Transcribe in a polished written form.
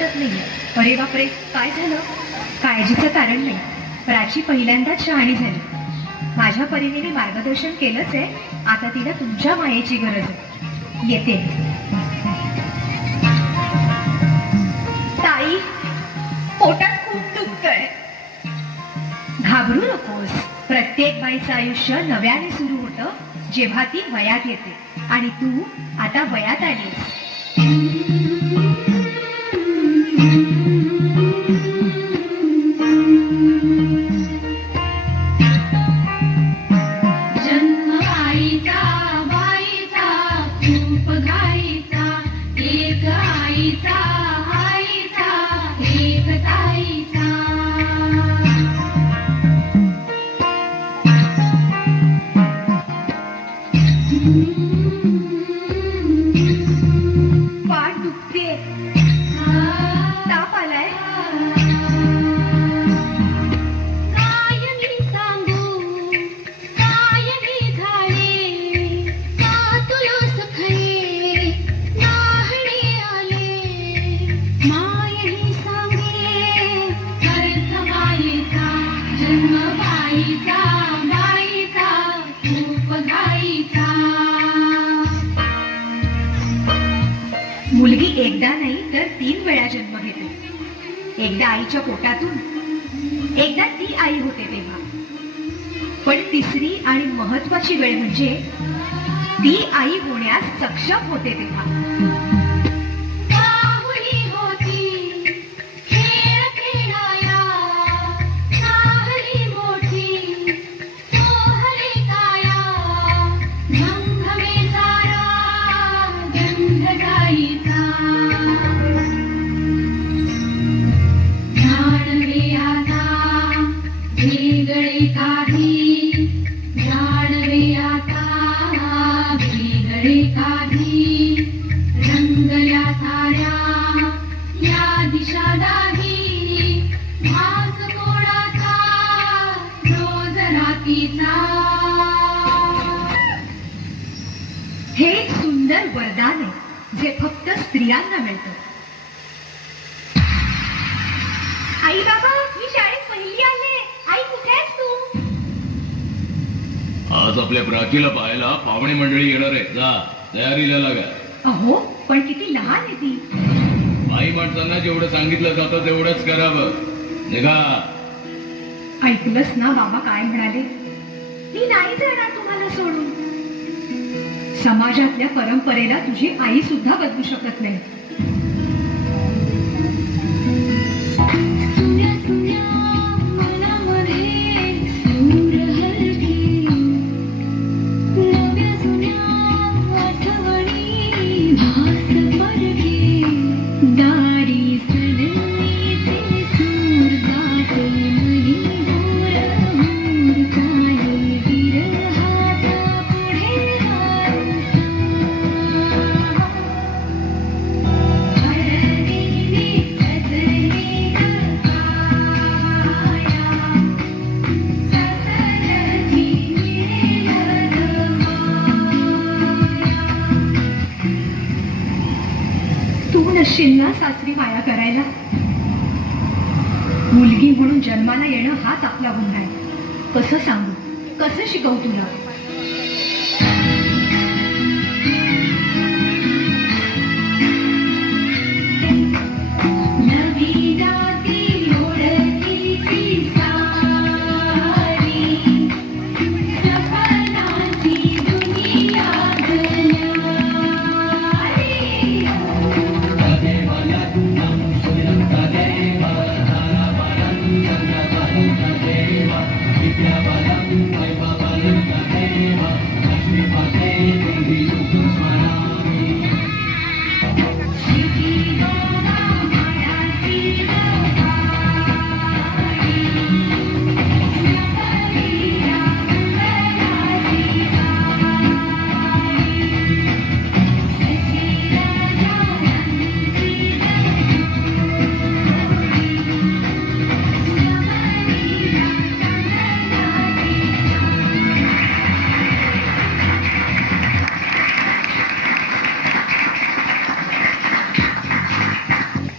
वाटत नाहीये. अरे बापरे, काय झालं? काळजीचं कारण नाही. प्राची पहिल्यांदाच शहाणी झाली. माझ्या परीने मार्गदर्शन केलंच आहे. आता तिला तुमच्या मायेची गरज आहे. येते. ताई, पोटात खूप दुखतंय. घाबरू नकोस. प्रत्येक बाईचं आयुष्य नव्याने सुरू होतं जेव्हा ती वयात येते. आणि तू आता वयात आलीस. मुलगी एकदा नाही तर 3 वेळा जन्म घेते. एकदा आईच्या पोटातून, एकदा ती आई होते तेव्हा. पण तिसरी आणि महत्वाची वेळ म्हणजे ती आई होण्यास सक्षम होते तेव्हा. हे एक सुंदर वरदान आहे जे फक्त स्त्रियांना मिळतं. आई बाबा, मी शाळेत पहिली आले. आई, कुठे आहेस तू? आज आपल्या प्राचीला पाहायला पाहुणे मंडळी येणार आहे. जा, तयारीला लागा. अहो, पण किती लहान आहे ती. बाई माणसांना जेवढं सांगितलं जातं तेवढंच करावं. निघा. ऐकलंस ना बाबा काय म्हणाले? मी नाही जाणार तुम्हाला सोडून. समाजातल्या परंपरेला तुझी आई सुद्धा बदलू शकत नाही. शिन्ना सासरी माया करायला. मुलगी म्हणून जन्माला येणं हाच आपला गुन्हा आहे. कसं सांगू, कसं शिकवू तुला?